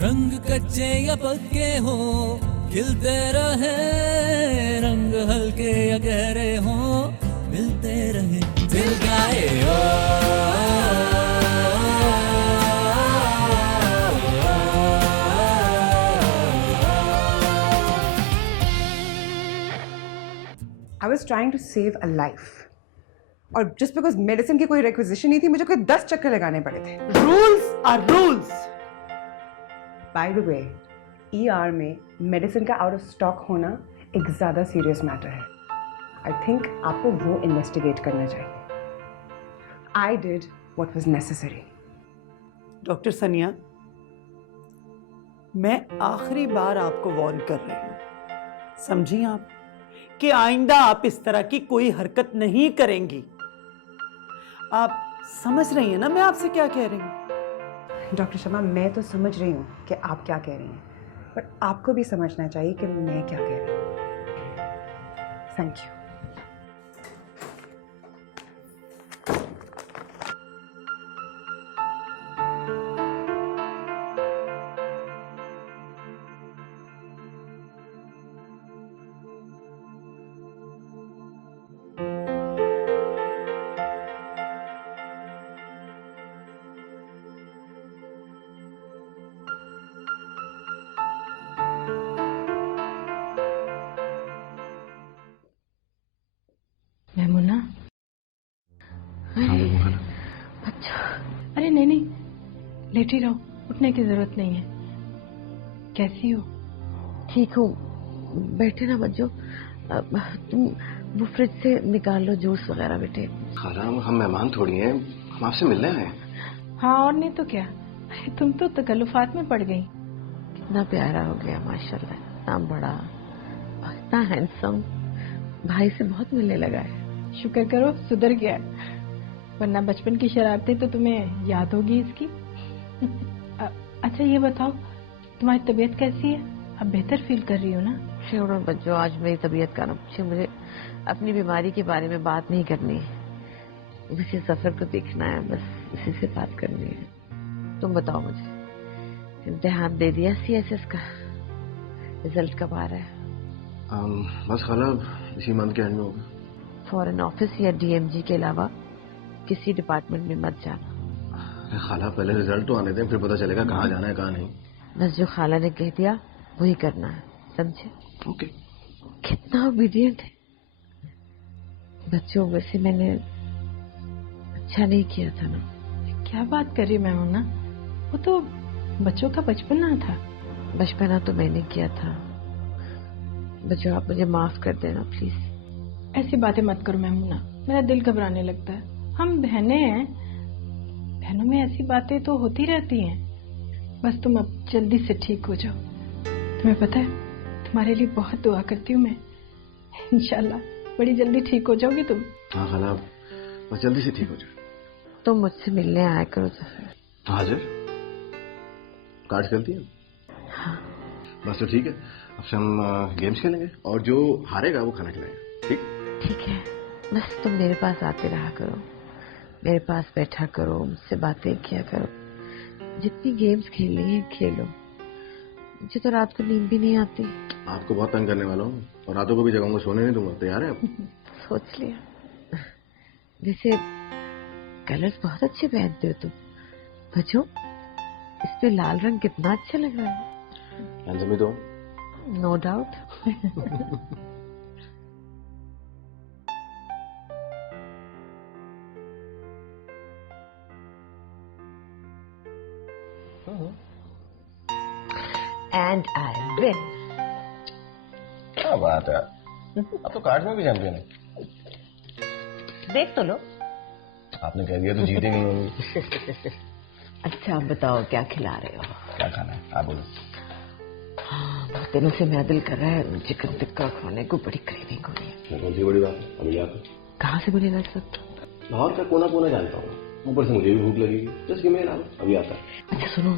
रंग कच्चे या पक्के हो खिलते रहे, रंग हल्के या गहरे हो मिलते रहे, दिल गाए ओ। I was trying to save a life. और just because मेडिसिन की कोई रिक्विजिशन नहीं थी, मुझे कोई 10 चक्कर लगाने पड़े थे। Rules are rules. By the way, ER में मेडिसिन का आउट ऑफ स्टॉक होना एक ज़्यादा सीरियस मैटर है। आई थिंक आपको वो इन्वेस्टिगेट करना चाहिए। I did what was necessary. Doctor सनिया, मैं आखिरी बार आपको वार्न कर रही हूं, समझी आप, कि आइंदा आप इस तरह की कोई हरकत नहीं करेंगी। आप समझ रही हैं ना मैं आपसे क्या कह रही हूं? डॉक्टर शर्मा, मैं तो समझ रही हूँ कि आप क्या कह रही हैं, पर आपको भी समझना चाहिए कि मैं क्या कह रही हूँ। Thank you. मेमुना, अच्छा, अरे नहीं नहीं, लेटी रहो, उठने की जरूरत नहीं है। कैसी हो? ठीक हूँ, बैठे ना बच्चो, तुम वो फ्रिज से निकाल लो जूस वगैरह बेटे। खाला, हम मेहमान थोड़ी हैं, हम आपसे मिलने आए हैं। हाँ और नहीं तो क्या, तुम तो तकल्लुफात में पड़ गई। कितना प्यारा हो गया माशाल्लाह, इतना बड़ा, इतना हैंडसम, भाई से बहुत मिलने लगा है। शुक्र करो सुधर गया, वरना बचपन की शरारतें तो तुम्हें याद होगी इसकी। अच्छा ये बताओ, तुम्हारी तबीयत कैसी है? अब बेहतर फील कर रही हो ना? छोड़ो बच्चों, आज मेरी तबीयत का ना पूछे, मुझे अपनी बीमारी के बारे में बात नहीं करनी है, मुझे सफर को देखना है, बस इसी से बात करनी है। तुम बताओ मुझे, इम्तिहान दे दिया CSS का? रिजल्ट कब आ रहा है? बस खाला, इसी मंथ के एंड में होगा। फॉरेन ऑफिस या DMG के अलावा किसी डिपार्टमेंट में मत जाना। खाला, पहले रिजल्ट तो आने दें, फिर पता चलेगा कहाँ जाना है कहाँ नहीं। बस जो खाला ने कह दिया वही करना है, समझे? ओके। कितना ओबीडियंट है बच्चों, वैसे मैंने अच्छा नहीं किया था ना। क्या बात कर रही मैं हूं ना, वो तो बच्चों का बचपना था। बचपना तो मैंने किया था बच्चों, आप मुझे माफ कर देना प्लीज। ऐसी बातें मत करो मैमुना, मेरा दिल घबराने लगता है। हम बहनें हैं, बहनों में ऐसी बातें तो होती रहती हैं। बस तुम अब जल्दी से ठीक हो जाओ। तुम्हें पता है, तुम्हारे लिए बहुत दुआ करती हूँ मैं। इंशाल्लाह बड़ी जल्दी ठीक हो जाओगी तुम। हाँ खाला, बस जल्दी से ठीक हो जाए। तुम मुझसे मिलने आया करो तो फिर। हाजिर, कार्ड खेलती है? हाँ। बस तो ठीक है, अब से हम गेम्स खेलेंगे और जो हारेगा वो खाना खिलाएगा, ठीक? ठीक है, बस तुम मेरे पास आते रहा करो, मेरे पास बैठा करो, मुझसे बातें किया करो, जितनी गेम्स खेलनी है खेलो। मुझे तो रात को नींद भी नहीं आती। आपको बहुत तंग करने वाला हूँ और रातों को भी जगाऊंगा, सोने नहीं दूंगा। तैयार है आप? सोच लिया। वैसे कलर्स बहुत अच्छे पहनते हो तुम बच्चों, इस पे लाल रंग कितना अच्छा लग रहा है। हैंडसम ही तो। No doubt. And I win. क्या बात है, अब तो कार्ड में भी चैंपियन है। देख तो लो। आपने कह दिया तो जीते नहीं होंगे। अच्छा अब बताओ क्या खिला रहे हो? क्या खाना है आप बोलो। हाँ, बहुत दिनों से मेरा दिल कर रहा है चिकन टिक्का खाने को, बड़ी क्रेविंग हो रही है। कौन सी बड़ी बात है, अभी लाते। कहाँ से बनेगा सब? लाहौर का कोना कोना जानता हूँ, ऊपर से मुझे भी भूख लगेगी। Just give me an hour, अभी आता है। अच्छा सुनो,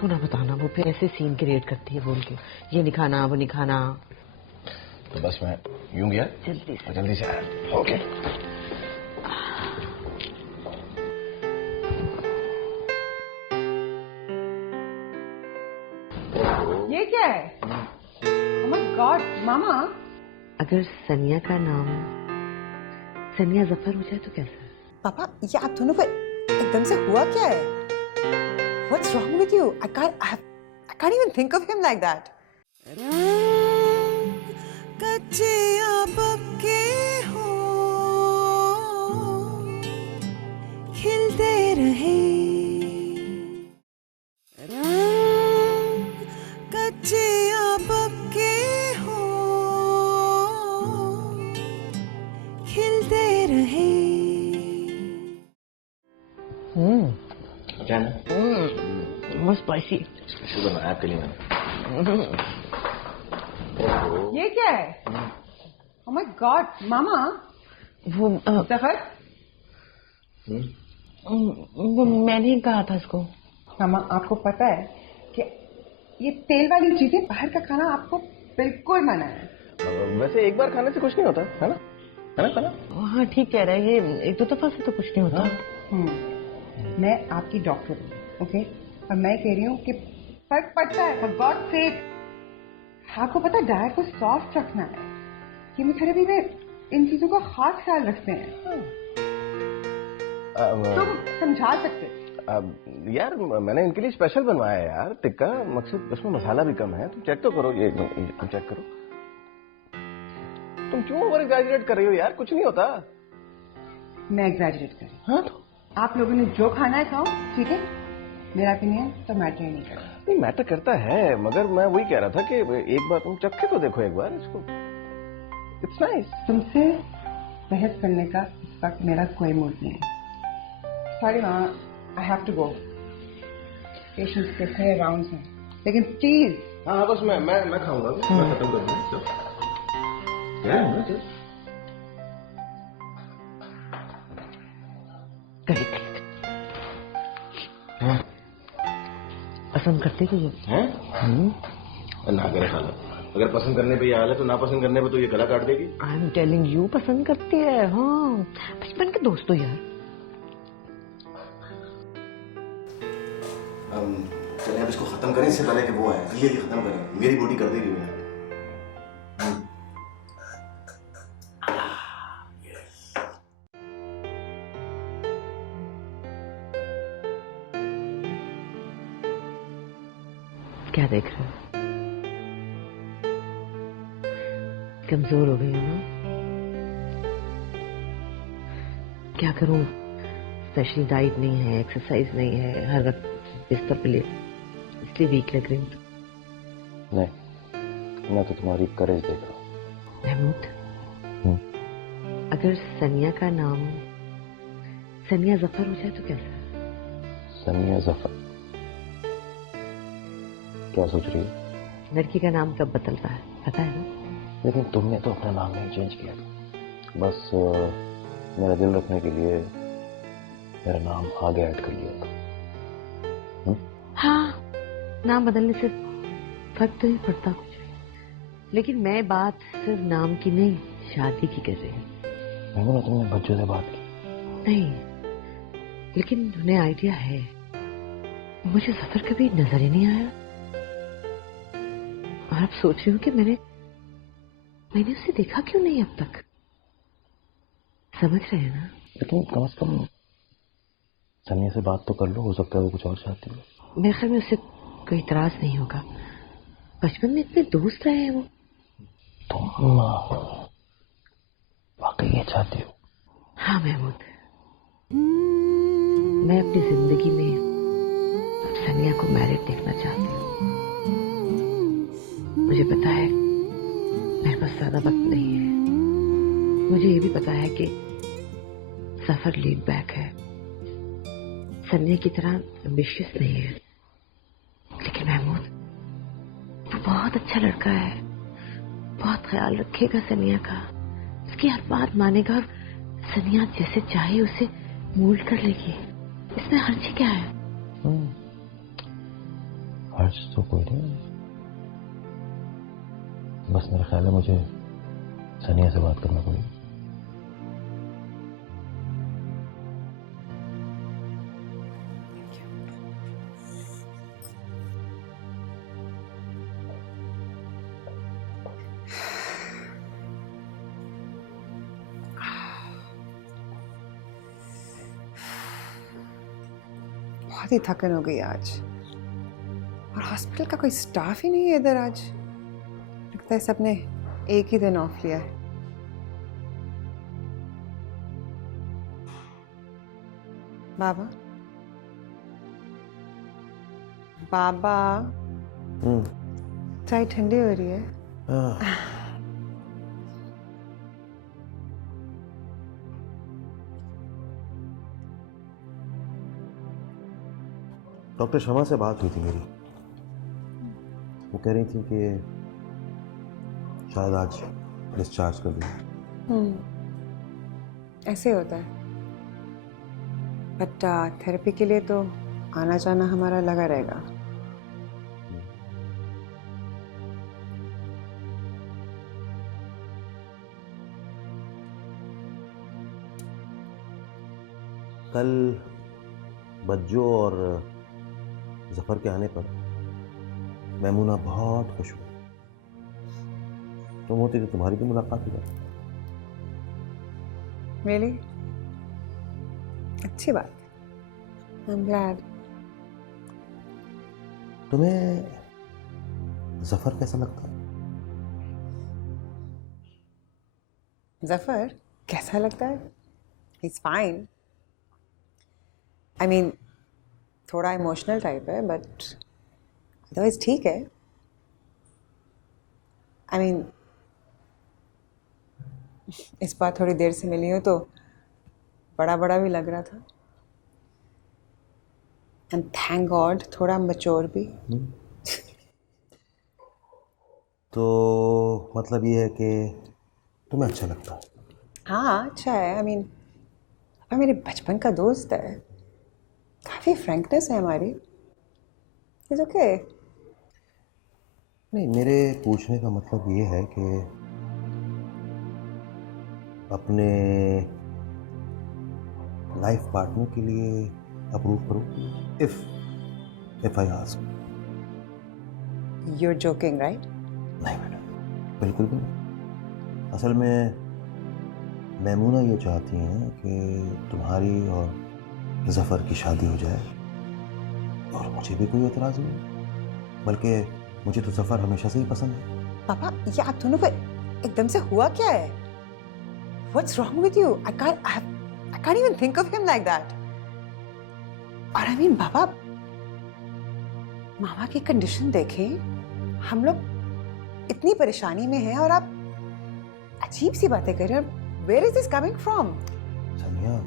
को ना बताना, वो फिर ऐसे सीन क्रिएट करती है बोल के, ये नहीं खाना वो नहीं खाना। तो बस मैं यूं गया, जल्दी से आया। ओके। ये क्या है? Oh my God, मामा. अगर सनिया का नाम सनिया जफर हो जाए तो कैसा? पापा, ये आप दोनों को एकदम से हुआ क्या है? What's wrong with you? I can't even think of him like that. कच्चे या पक्के हो, खिलते रहे. कच्चे या पक्के हो, खिलते रहे. क्या ना बहुत स्पाइसी. स्पेशल बनाया आपके लिए मैंने. ये क्या है? Oh my God, मामा. वो जफर, वो मैंने ही कहा था इसको. मामा आपको पता है कि ये तेल वाली चीजें बाहर का खाना आपको बिल्कुल मना है. वैसे एक बार खाने से कुछ नहीं होता है ना? है ना खाना? हाँ ठीक कह रहा है. ये एक दो दफा से तो कुछ नहीं होता. मैं आपकी डॉक्टर हूँ, ओके? और मैं कह रही हूँ कि फर्क पड़ता है. फॉर गॉड सेक, आपको पता है डाइट को सॉफ्ट रखना है. कीमोथेरेपी में इन चीजों का खास ख्याल रखते हैं. तुम समझा सकते. यार मैंने इनके लिए स्पेशल बनवाया है यार टिक्का. मकसद उसमें मसाला भी कम है. तुम चेक तो करो. ये तुम चेक करो. तुम क्यों ओवर एग्जैजरेट कर रही हो यार? कुछ नहीं होता. मैं एग्जैजरेट कर रही हूँ. हाँ तो आप लोगों ने जो खाना है खाओ, ठीक है? मेरा ओपिनियन तो मैटर ही नहीं करता. नहीं मैटर करता है, मगर मैं वही कह रहा था कि एक बार तुम चख के तो देखो एक बार इसको. It's nice. तुमसे बहस करने का इस वक्त मेरा कोई मूड नहीं है. सॉरी मामा, I have to go. Patients के थे राउंड्स में, लेकिन प्लीज. हाँ बस मैं खाऊंगा. मैं खत्म कर दूंगा. क्या है ना सर? पसंद करते हो ये? हैं? ना करे खा लो. अगर पसंद करने पे ये हाल है तो ना पसंद करने पे तो ये गला काट देगी. आई एम टेलिंग यू, पसंद करती है. हाँ बचपन के दोस्त हो यार. चलिए अब इसको खत्म करें इससे पहले कि वो आए. जल्दी खत्म करें. मेरी बॉडी कर देगी वो. क्या देख रहे हो? कमजोर हो गई हो ना? क्या करूं? स्पेशल डाइट नहीं है, एक्सरसाइज नहीं है, हर वक्त बिस्तर पे ले, इसलिए वीक लग रही हूं. नहीं, मैं तो तुम्हारी करेज देख रहा हूँ. महमूद, अगर सनिया का नाम सनिया जफर हो जाए तो कैसा? सनिया जफर? क्या सोच रही हो? लड़की का नाम कब बदलता है पता है ना? लेकिन तुमने तो अपना नाम नहीं चेंज किया. बस मेरा दिल रखने के लिए मेरा नाम आगे ऐड कर लिया था. हाँ, नाम बदलने से फर्क तो नहीं पड़ता कुछ भी. लेकिन मैं बात सिर्फ नाम की नहीं, शादी की कर रही हूँ. मैंने तुमने बच्चों से बात की? नहीं, लेकिन उन्हें आइडिया है. मुझे सफर कभी नजर ही नहीं आया. और अब सोच रही हूँ कि मैंने उसे देखा क्यों नहीं अब तक. समझ रहे हैं ना? लेकिन कम से कम सनिया से बात तो कर लो. हो सकता है वो कुछ और चाहती हो. मेरे ख्याल में उससे कोई इतराज नहीं होगा. बचपन में इतने दोस्त रहे हैं वो. तुम वाकई ये चाहती हो? हाँ महमूद, मैं अपनी जिंदगी में सनिया को मैरिड देखना चाहती हूँ. मुझे पता है मेरे पास ज्यादा वक्त नहीं है. मुझे ये भी पता है कि सफर लीड बैक है, सनिया की तरह एम्बिशियस नहीं है. लेकिन महमूद, वो बहुत अच्छा लड़का है. बहुत ख्याल रखेगा सनिया का, उसकी हर बात मानेगा और सनिया जैसे चाहे उसे मोल्ड कर लेगी. इसमें हर्ज क्या है? हर्ज तो कोई नहीं. बस मेरा ख्याल है मुझे सनिया से बात करना पड़ेगी. बहुत ही थकन हो गई आज, और हॉस्पिटल का कोई स्टाफ ही नहीं है इधर आज। लगता है सबने एक ही दिन ऑफ लिया है। बाबा, बाबा, चाय ठंडी हो रही है। डॉक्टर शर्मा से बात हुई थी मेरी। वो कह रही थी कि शायद आज डिस्चार्ज कर दें। ऐसे होता है, बट थेरेपी के लिए तो आना जाना हमारा लगा रहेगा। कल बज्जो और जफर के आने पर मैमूना बहुत खुश हुई। तुम होती तो तुम्हारी भी मुलाकात हो जाती। Really? अच्छी बात। I'm glad. तुम्हें जफर कैसा लगता है? जफर कैसा लगता है? He's fine. I mean, थोड़ा इमोशनल टाइप है, बट अदरवाइज ठीक है। I mean, इस बार थोड़ी देर से मिली हूँ तो बड़ा बड़ा भी लग रहा था, एंड थैंक गॉड थोड़ा मैच्योर भी। तो मतलब ये है कि तुम्हें अच्छा लगता है? हाँ, अच्छा है। I mean, पापा मेरे बचपन का दोस्त है, काफ़ी फ्रैंकनेस है हमारी। It's okay. नहीं, मेरे पूछने का मतलब ये है कि अपने लाइफ पार्टनर के लिए अप्रूव करो। If I ask. You're joking, right? नहीं मैडम, बिल्कुल भी नहीं। असल में मैमूना ये चाहती हैं कि तुम्हारी और जफर की शादी हो जाए, और मुझे भी कोई एतराज़ नहीं, बल्कि मुझे तो जफर हमेशा से ही पसंद है। पापा, ये आप दोनों को एकदम से हुआ क्या है? What's wrong with you? I can't even think of him like that. और I mean, पापा, मामा की कंडीशन देखें, हम लोग इतनी परेशानी में हैं और आप अजीब सी बातें कर रहे हैं। Where is this coming from? Samiya,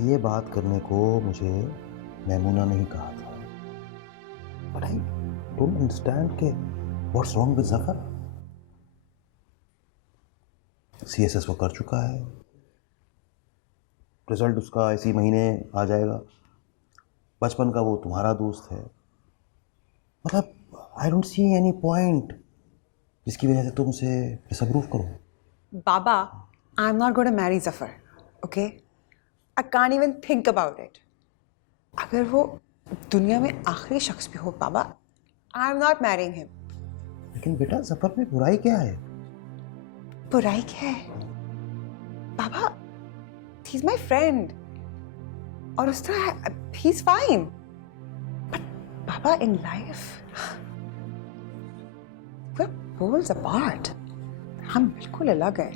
ये बात करने को मुझे मैमूना नहीं कहा था, बट आई डोंट अंडरस्टैंड कि what's wrong with Zafar. CSS वो कर चुका है, रिजल्ट उसका इसी महीने आ जाएगा, बचपन का वो तुम्हारा दोस्त है। मतलब I don't see any point जिसकी वजह से तुम उसे डिसअप्रूव करो। बाबा, I'm not going to marry Zafar, okay? I can't even think about it. अगर वो दुनिया में आखिरी शख्स भी हो बाबा, I'm not marrying him. लेकिन बेटा, जफर में बुराई क्या है? बुराई क्या है? बाबा, he's my friend. और उस तरह he's fine. But Baba, in life, we're poles apart. हम बिल्कुल अलग हैं.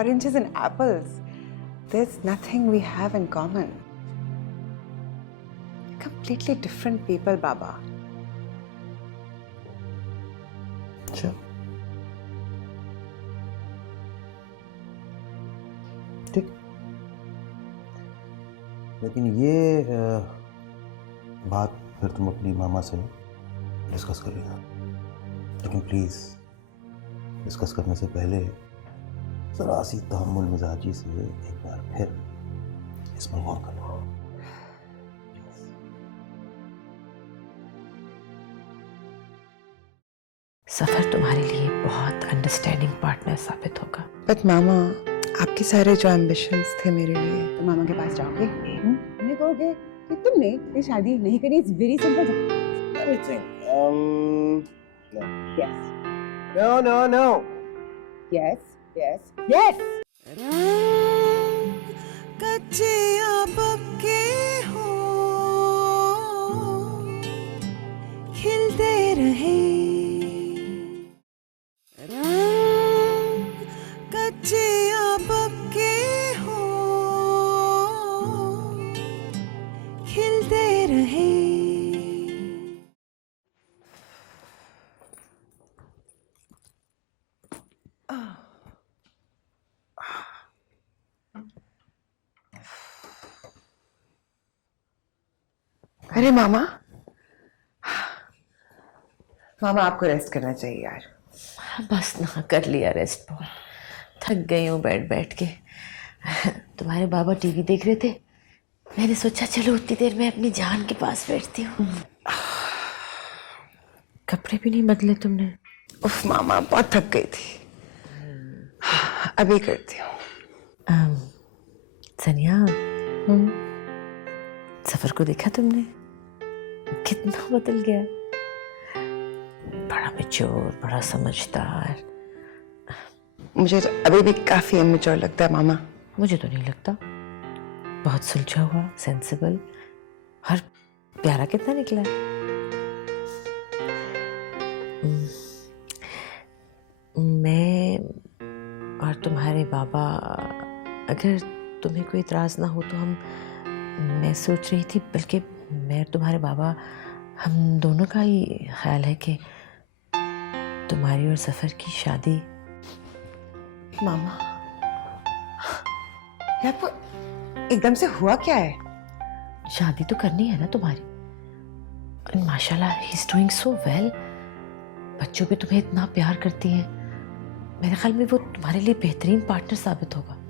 Oranges and apples. There's nothing we have in common. Completely different people, Baba. अच्छा, ठीक, लेकिन ये बात फिर तुम अपनी मामा से डिस्कस कर लेना। लेकिन प्लीज़ डिस्कस करने से पहले ज़रा सी तहम्मुल मिजाजी से एक बार फिर इस पर गौर कर लो। सफर तुम्हारे लिए बहुत अंडरस्टैंडिंग पार्टनर साबित होगा। बट मामा, आपके सारे जो एम्बिशंस थे मेरे लिए, तो मामा के पास जाओगे? उन्हें कहोगे कि तुमने ये शादी नहीं करी? It's very simple. Let me think. No. Yes. No. Yes. Yes. Yes. कच्चे या पक्के हो खिलते रहे रंग, कच्चे या पक्के हो खिलते रहे। अरे मामा, मामा आपको रेस्ट करना चाहिए यार। बस ना, कर लिया रेस्ट, बहुत थक गई हूँ बैठ बैठ के। तुम्हारे बाबा टीवी देख रहे थे, मैंने सोचा चलो उतनी देर में अपनी जान के पास बैठती हूँ। कपड़े भी नहीं बदले तुमने? उफ मामा, बहुत थक गई थी, अभी करती हूँ। सनिया, सफर को देखा तुमने? कितना बदल गया, बड़ा मैच्योर, बड़ा समझदार। मुझे तो अभी भी काफी इमेच्योर लगता है मामा। मुझे तो नहीं लगता, बहुत सुलझा हुआ, सेंसिबल और प्यारा कितना निकला है। मैं और तुम्हारे बाबा, अगर तुम्हें कोई इतराज ना हो तो मैं सोच रही थी, बल्कि मैं और तुम्हारे बाबा, हम दोनों का ही ख्याल है कि तुम्हारी और सफर की शादी। मामा, यार वो एकदम से हुआ क्या है? शादी तो करनी है ना तुम्हारी, और माशाल्लाह he is doing so well. बच्चों भी तुम्हें इतना प्यार करती हैं, मेरे ख्याल में वो तुम्हारे लिए बेहतरीन पार्टनर साबित होगा।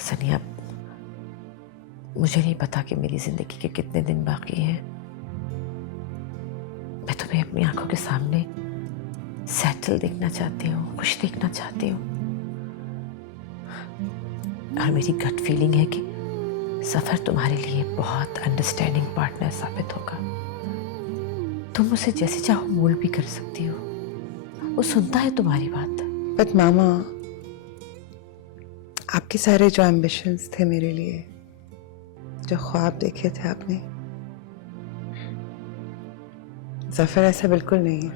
सनिया, मुझे नहीं पता कि मेरी जिंदगी के कितने दिन बाकी हैं। मैं तुम्हें अपनी आंखों के सामने सेटल देखना चाहती हूँ, खुश देखना चाहती हूँ। और मेरी गट फीलिंग है कि सफर तुम्हारे लिए बहुत अंडरस्टैंडिंग पार्टनर साबित होगा। तुम उसे जैसे चाहो मोल्ड भी कर सकती हो, वो सुनता है तुम्हारी बात। बट मामा, आपके सारे जो एम्बिशंस थे मेरे लिए, जो ख्वाब देखे थे आपने, जफर ऐसा बिल्कुल नहीं है।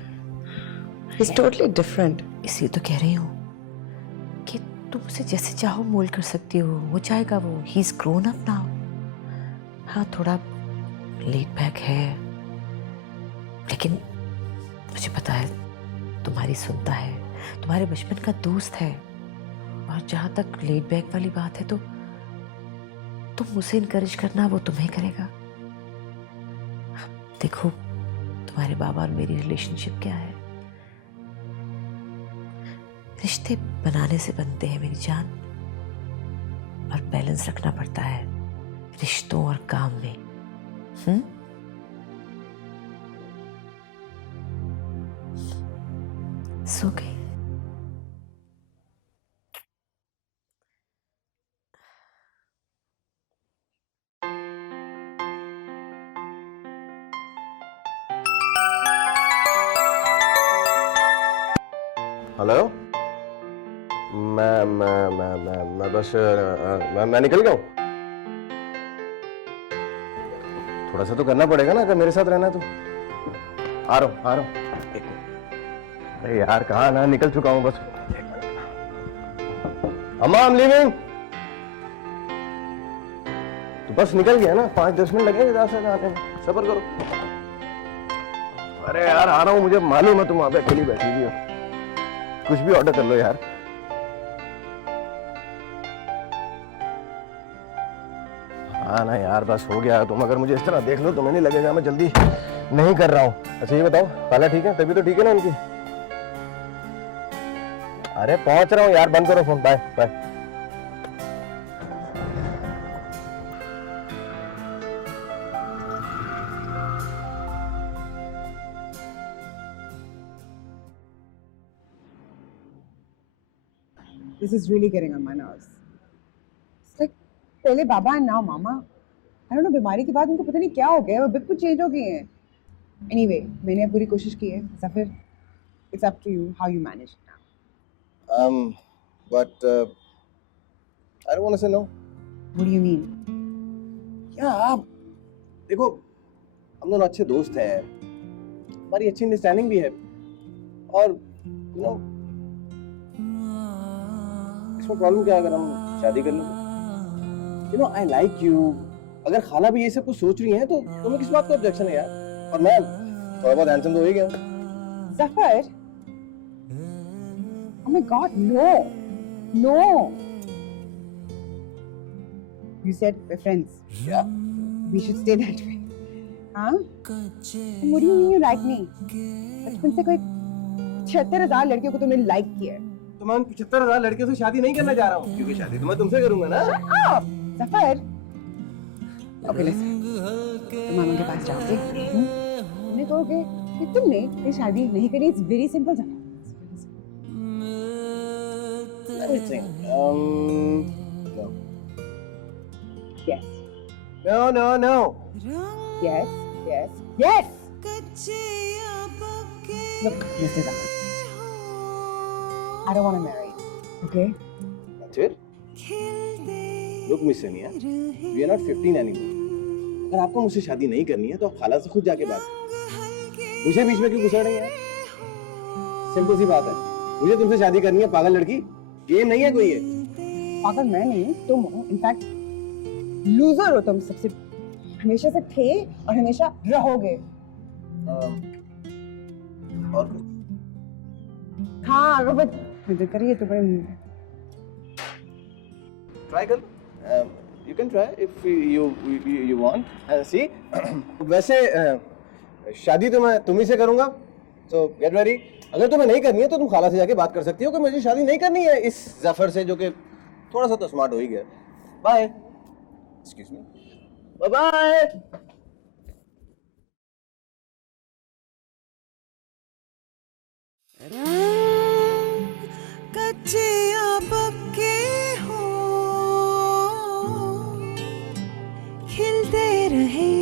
He's totally different. इसलिए तो कह रही हूँ कि तुम उसे जैसे चाहो मोल्ड कर सकती हो, वो चाहेगा वो। He is grown up now. हाँ, थोड़ा लेट बैक है, लेकिन मुझे पता है तुम्हारी सुनता है, तुम्हारे बचपन का दोस्त है। और जहां तक लेट बैक वाली बात है, तो तुम उसे इनकरेज करना, वो तुम्हें करेगा। देखो, तुम्हारे बाबा और मेरी रिलेशनशिप क्या है। रिश्ते बनाने से बनते हैं मेरी जान, और बैलेंस रखना पड़ता है रिश्तों और काम में। सो गई। हेलो, मैं बस मैं निकल गया हूँ। थोड़ा सा तो करना पड़ेगा ना, अगर मेरे साथ रहना है तो। आ रहा हूँ। अरे यार, कहाँ ना, निकल चुका हूँ बस। अम्मा, आई एम लीविंग। तो बस निकल गया ना, 5-10 मिनट लगेंगे ज़्यादा से ज़्यादा आने में, सब्र करो। अरे यार, आ रहा हूँ, मुझे मालूम है तुम वहां पे अकेली बैठी हुई हो। कुछ भी ऑर्डर कर लो यार। हाँ ना यार, बस हो गया। तुम अगर मुझे इस तरह देख लो तो नहीं लगेगा मैं जल्दी नहीं कर रहा हूँ। अच्छा ये बताओ, खाला ठीक है? तभी तो ठीक है ना इनकी? अरे पहुंच रहा हूँ यार, बंद करो phone. Bye bye. This is really getting on my nerves. It's like पहले बाबा and now mama. I don't know, बीमारी के बाद उनको पता नहीं क्या हो गया, वो बिल्कुल चेंज हो गए हैं. Anyway, मैंने पूरी कोशिश की है. Zafar, it's up to you how you manage it now. but I don't want to say no. What do you mean? Yeah, देखो हम दोनों अच्छे दोस्त हैं, हमारी अच्छी अंडरस्टैंडिंग भी है, और यू नो इसमें प्रॉब्लम क्या है अगर हम शादी कर लें? You know I like you. अगर खाला भी ये सब कुछ सोच रही हैं तो तुम्हें किस बात का ऑब्जेक्शन है यार? और मैं थोड़ा बहुत हैंडसम तो हो ही गया हूँ. Zafar? Oh my God, no. No. You said we're friends. Yeah. We should stay that way. Huh? And what do you mean you like me? बचपन से कोई 76,000 लड़कियों को तुमने लाइक किया है. तो मैं उन 75,000 लड़कियों से शादी नहीं करना चाह रहा हूँ, क्योंकि शादी तो मैं तुमसे करूंगा ना. Zafar. Okay, listen. तुम मामा के पास जाओगे. उन्हें कहोगे कि तुमने ये शादी नहीं करी. It's very simple, Zafar. Let me think. No. Yes. No, no, no. Yes. Yes. Yes. कच्चे या पक्के Look, Mr. Zafar. I don't want to marry. Okay? That's it. खिलते Look, Miss Sania, we are not 15 anymore. अगर आपको मुझसे शादी नहीं करनी है तो आप खाला से खुद जाके बात करो. मुझे बीच में क्यों घुसा रही है? सिंपल सी बात है. मुझे तुमसे शादी करनी है, पागल लड़की. गेम नहीं है कोई ये. पागल मैं नहीं, तुम हो. इनफैक्ट लूजर हो तुम सबसे. हमेशा से थे और हमेशा रहोगे. और कुछ हाँ, अगर मदद करिए तो बड़े. ट्राई कर. You can try if you want. See, वैसे शादी तो मैं तुम्ही से करूंगा. So get ready. अगर तुम्हें नहीं करनी है तो तुम खाला से जाके बात कर सकती हो कि मुझे शादी नहीं करनी है इस जफर से, जो कि थोड़ा सा तो स्मार्ट हो ही गया. Bye. Excuse me. Bye bye. कच्चे या पक्के हो खिलते रहे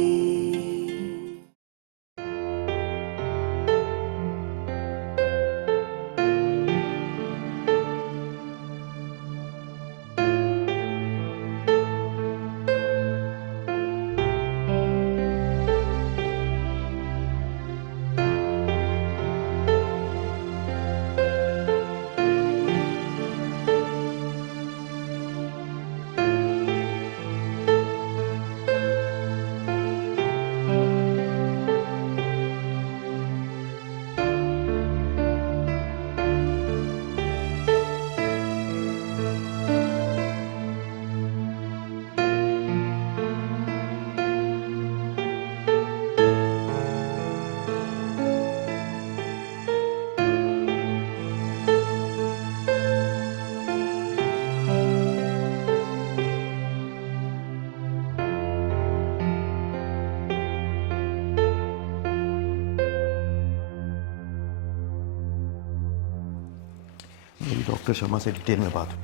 मेरी डॉक्टर शर्मा से डिटेल में बात हुई.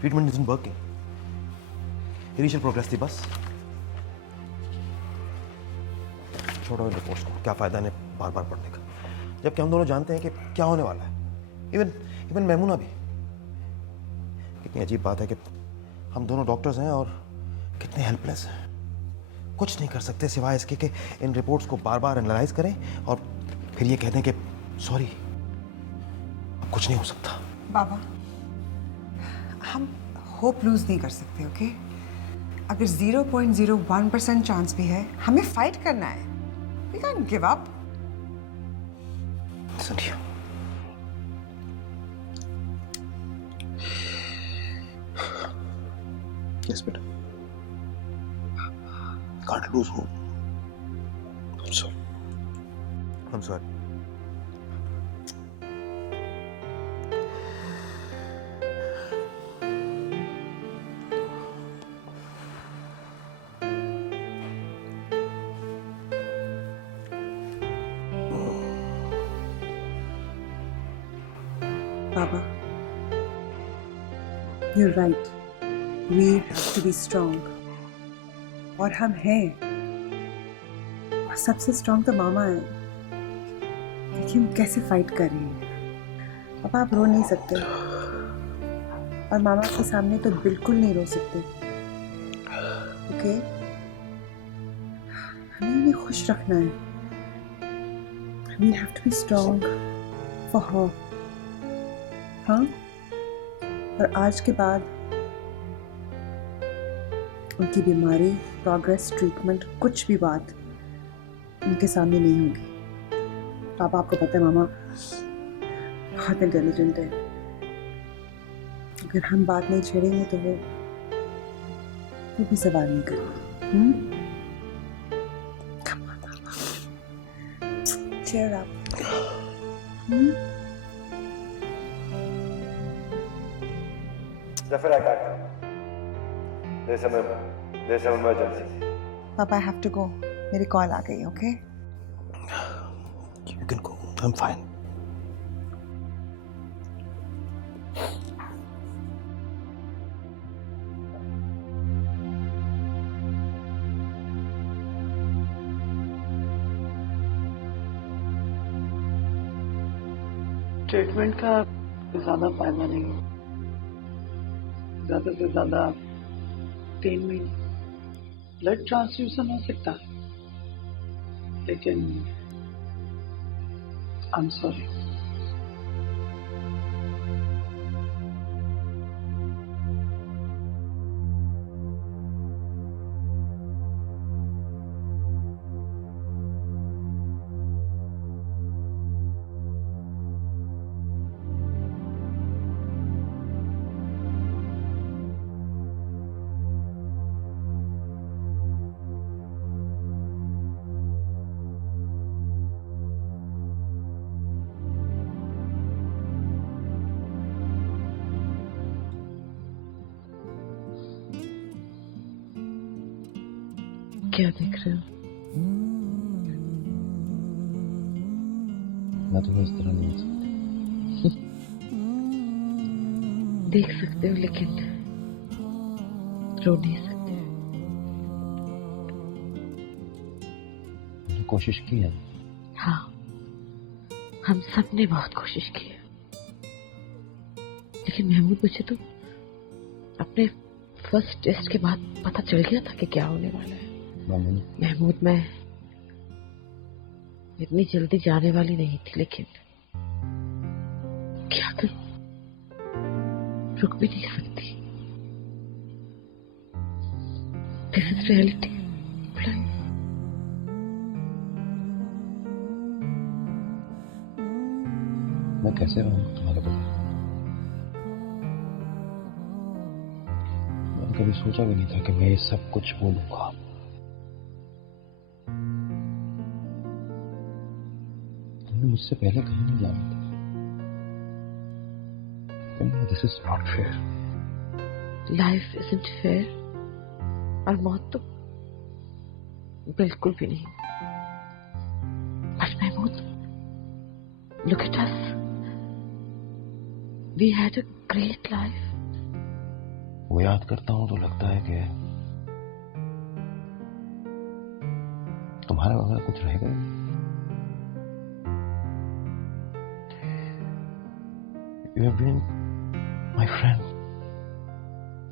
Treatment isn't working. Initial progress थी बस. छोड़ो रिपोर्ट्स को, क्या फायदा इन्हें बार बार पढ़ने का, जबकि हम दोनों जानते हैं कि क्या होने वाला है. इवन मैमूना भी. कितनी अजीब बात है कि हम दोनों डॉक्टर्स हैं और कितने हेल्पलेस हैं. कुछ नहीं कर सकते सिवाय इसके कि इन रिपोर्ट्स को बार बार एनालाइज करें और फिर ये कह दें कि सॉरी, अब कुछ नहीं हो सकता. बाबा, हम होप लूज नहीं कर सकते. ओके? अगर 0.01% चांस भी है, हमें फाइट करना है. We can't give up. सुनिए, यस बेटा, can't lose hope. I'm sorry. Baba, you're right. We have to be strong. और हम हैं. और सबसे स्ट्रॉन्ग तो मामा है. देखिए हम कैसे फाइट कर रही हैं. अब आप रो नहीं सकते. और मामा के सामने तो बिल्कुल नहीं रो सकते। ओके, हमें उन्हें खुश रखना है। We have to be strong for her. हाँ, और आज के बाद उनकी बीमारी, प्रोग्रेस, ट्रीटमेंट, कुछ भी बात उनके सामने नहीं होगी। पापा, आपको पता है मामा बहुत इंटेलिजेंट है। अगर हम बात नहीं छेड़ेंगे तो वो भी सवाल नहीं करेंगे। Come on, Papa. Cheer up. Zafar, I can't come. There's some emergency. Papa, I have to go. मेरी कॉल आ गई, okay? You can go. I'm fine. Treatment का ज़्यादा फायदा नहीं, ज़्यादा से ज़्यादा 3 महीने ब्लड ट्रांसफ्यूजन हो सकता है, लेकिन आई एम सॉरी। क्या देख रहे हो? मैं तुम्हें इस तरह नहीं देख सकती। देख सकते हो लेकिन रो नहीं सकते। मैंने कोशिश की है। हाँ, हम सब ने बहुत कोशिश की है, लेकिन महमूद, मुझे तो अपने फर्स्ट टेस्ट के बाद पता चल गया था कि क्या होने वाला है। महमूद, मैं इतनी जल्दी जाने वाली नहीं थी, लेकिन क्या करूं, रुक भी नहीं सकती। This is reality. मैं कैसे रहूं तुम्हारे बगैर? मैंने कभी सोचा भी नहीं था कि मैं ये सब कुछ बोलूंगा। तुमने मुझसे पहले कहीं नहीं जाना था। This is not fair. Life isn't fair, और मौत तो बिल्कुल भी नहीं। But Mahmood, look at us, we had a great life. वो याद करता हूं तो लगता है कि तुम्हारे बगैर कुछ रहेगा ही नहीं। You have been my friend,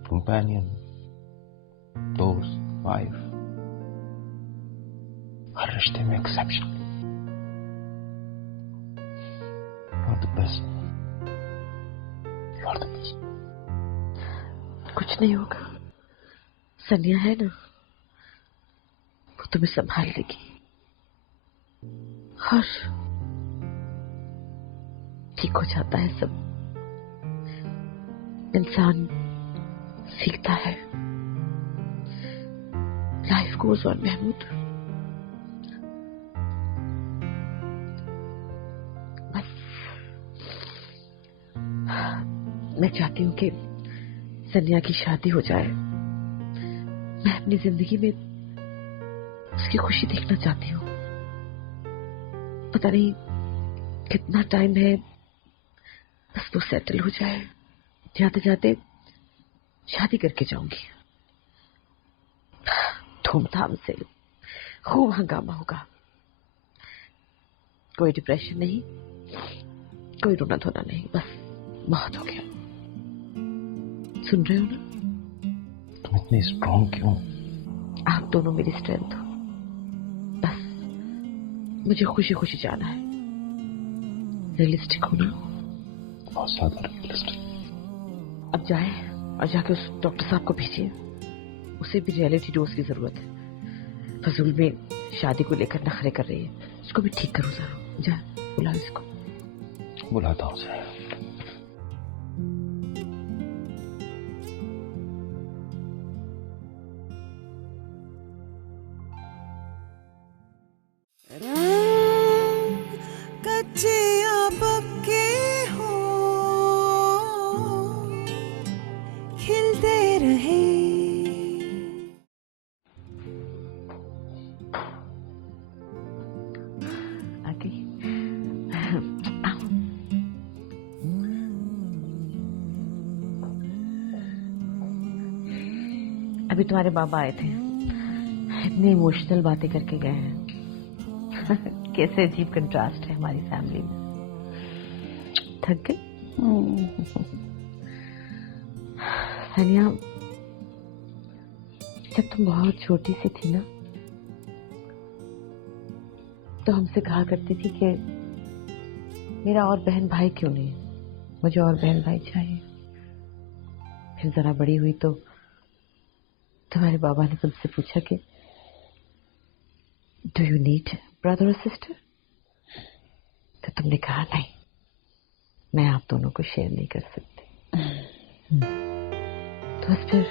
companion, दोस्त, wife, हर रिश्ते में exception. You are the best. You are the best. कुछ नहीं होगा, सनिया है ना, वो तुम्हें संभाल लेगी। और ठीक हो जाता है सब। इंसान सीखता है। Life goes on Mahmood. बस मैं चाहती हूँ कि सनिया की शादी हो जाए। मैं अपनी जिंदगी में उसकी खुशी देखना चाहती हूँ। पता नहीं कितना टाइम है, बस वो सेटल हो जाए। जाते जाते शादी करके जाऊंगी। धूमधाम से खूब हंगामा होगा। कोई डिप्रेशन नहीं, कोई रोना धोना नहीं, बस बहुत हो गया। सुन रहे हो ना? तुम इतनी स्ट्रॉन्ग क्यों? आप दोनों मेरी स्ट्रेंथ हो। बस मुझे खुशी खुशी जाना है। रियलिस्टिक हो ना? बहुत ज्यादा रियलिस्टिक। अब जाए और जाके उस डॉक्टर साहब को भेजिए। उसे भी रियलिटी डोज की जरूरत है। फजूल में शादी को लेकर नखरे कर रही है। उसको भी ठीक करो जरा। जा बुलाओ इसको। बुलाता हूँ उसे। कच्चे या पक्के हो खिलते रहे। आगे अभी तुम्हारे बाबा आए थे। इतनी इमोशनल बातें करके गए हैं। कैसे अजीब कंट्रास्ट है हमारी फैमिली में। थक गई? सानिया, जब तुम बहुत छोटी सी थी ना, तो हमसे कहा करती थी कि मेरा और बहन भाई क्यों नहीं, मुझे और बहन भाई चाहिए। फिर जरा बड़ी हुई तो तुम्हारे बाबा ने तुमसे पूछा कि डू यू नीड ब्रदर और सिस्टर? तो तुमने कहा नहीं, मैं आप दोनों को शेयर नहीं कर सकती। तो बस फिर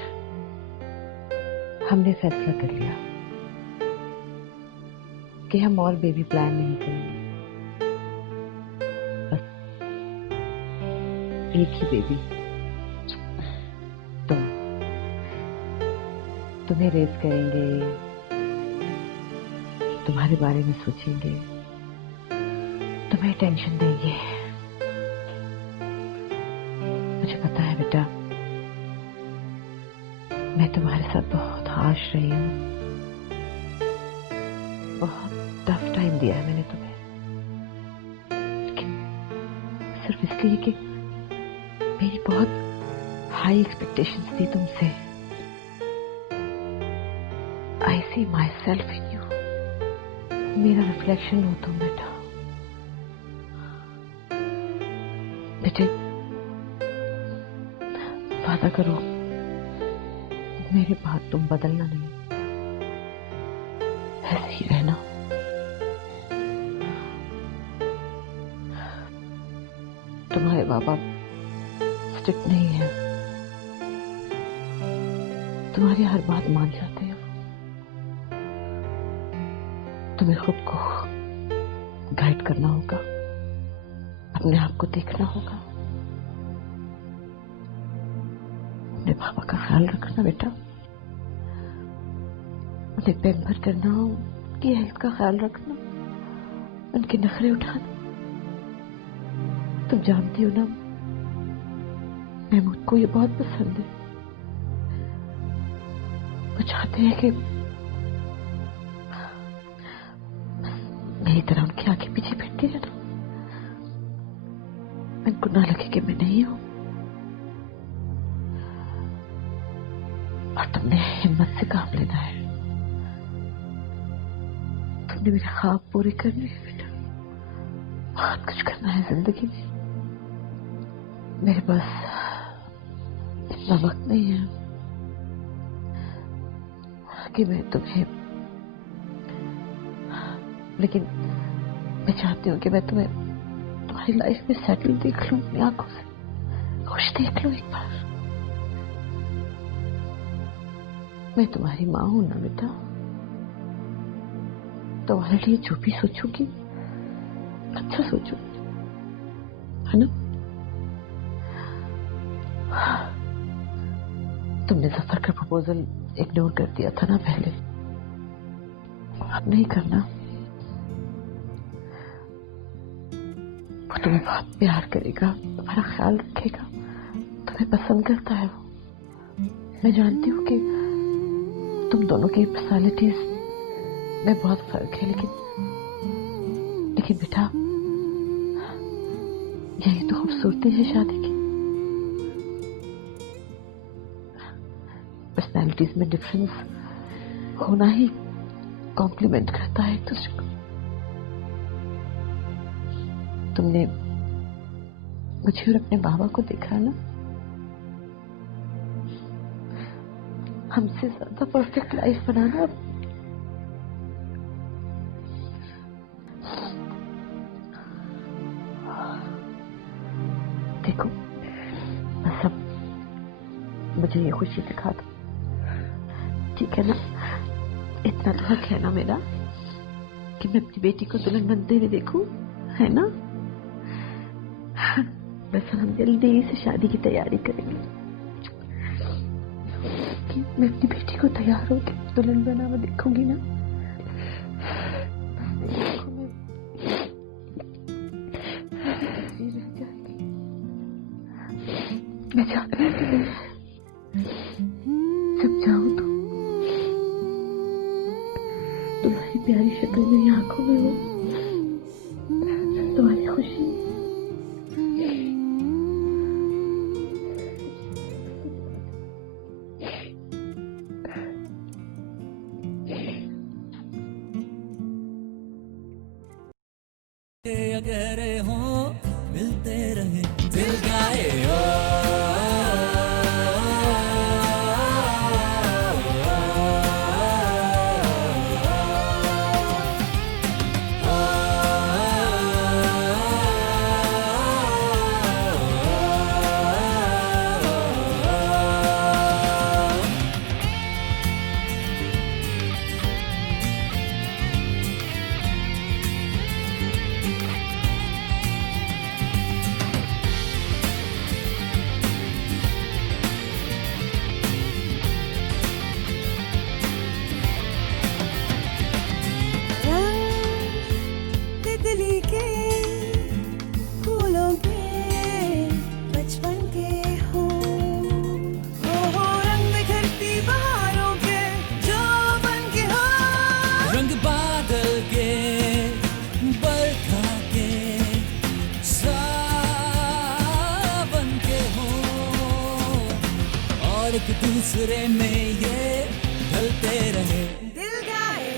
हमने फैसला कर लिया कि हम और बेबी प्लान नहीं करेंगे। बस एक ही बेबी, तुम्हें रेस करेंगे, तुम्हारे बारे में सोचेंगे, तुम्हें टेंशन देंगे। मुझे पता है बेटा, मैं तुम्हारे साथ बहुत हाश रही हूँ। बहुत टफ टाइम दिया है मैंने तुम्हें, लेकिन सिर्फ इसलिए कि मेरी बहुत हाई एक्सपेक्टेशंस थी तुमसे। I see myself in you. मेरा रिफ्लेक्शन हो तुम बेटा। बेटे, वादा करो मेरे बाद तुम बदलना नहीं, ऐसे ही रहना। तुम्हारे बाबा स्ट्रिक्ट नहीं है, तुम्हारी हर बात मान जाते हैं। तुम्हें खुद को गाइड करना होगा, अपने आप को देखना होगा। अपने पापा का ख्याल रखना बेटा, उन्हें पैम्पर करना, उनकी हेल्थ का ख्याल रखना, उनके नखरे उठाना। तुम जानती हो ना, महमूद को ये बहुत पसंद है। वो चाहते हैं कि मेरी तरह उनके आगे पीछे फिरती रहना, उनको ना लगे कि मैं नहीं हूं। और तुमने हिम्मत से काम लेना है, तुमने मेरे ख्वाब पूरे करने हैं बेटा। बहुत कुछ करना है जिंदगी में। मेरे पास इतना वक्त नहीं है कि मैं तुम्हें, लेकिन मैं चाहती हूँ कि मैं तुम्हें तुम्हारी लाइफ में सेटल देख लूं, अपनी आंखों से खुश देख लूं एक बार। मैं तुम्हारी माँ हूं ना बेटा, तुम्हारे लिए जो भी सोचूंगी अच्छा सोचूंगी, है ना? तुमने सफर का प्रपोजल इग्नोर कर दिया था ना पहले, अब नहीं करना। वो तुम्हें बहुत प्यार करेगा, तुम्हारा ख्याल रखेगा, तुम्हें पसंद करता है वो। मैं जानती हूँ कि तुम दोनों की पर्सनालिटीज में बहुत फर्क है, लेकिन बेटा यही तो खूबसूरती है शादी की। पर्सनैलिटीज में डिफरेंस होना ही कॉम्प्लीमेंट करता है एक दूसरे को। तुमने मुझे और अपने बाबा को देखा ना, हमसे ज्यादा परफेक्ट लाइफ बनाना देखो, बस अब मुझे ये खुशी दिखा दो, ठीक है ना? इतना तो हक है ना मेरा कि मैं अपनी बेटी को दुल्हन बनते हुए देखूं, है ना? बस हम जल्दी से शादी की तैयारी करेंगे कि मैं अपनी बेटी को तैयार होकर दुल्हन बना हुआ देखूंगी ना। मैं चाहती हूँ कि जब जाऊँ तो तुम्हारी प्यारी शक्ल मेरी आंखों में हो, तुम्हारी खुशी। या गहरे हो मिलते रहे दिल गाए हो। तितली के फूलों के बचपन के हो रंग बिखरती बहारों के जो बन के हो, रंग बादल के बरखा के सावन के हो और एक दूसरे में ये ढलते रहे दिल गाए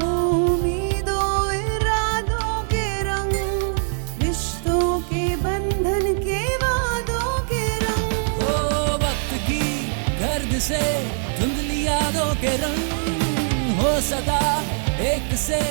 उम्मीदों इरादों के रंग, रिश्तों के बंधन के वादों के रंग, ओ वक्त की गर्द से धुंधली यादों के रंग हो सदा एक से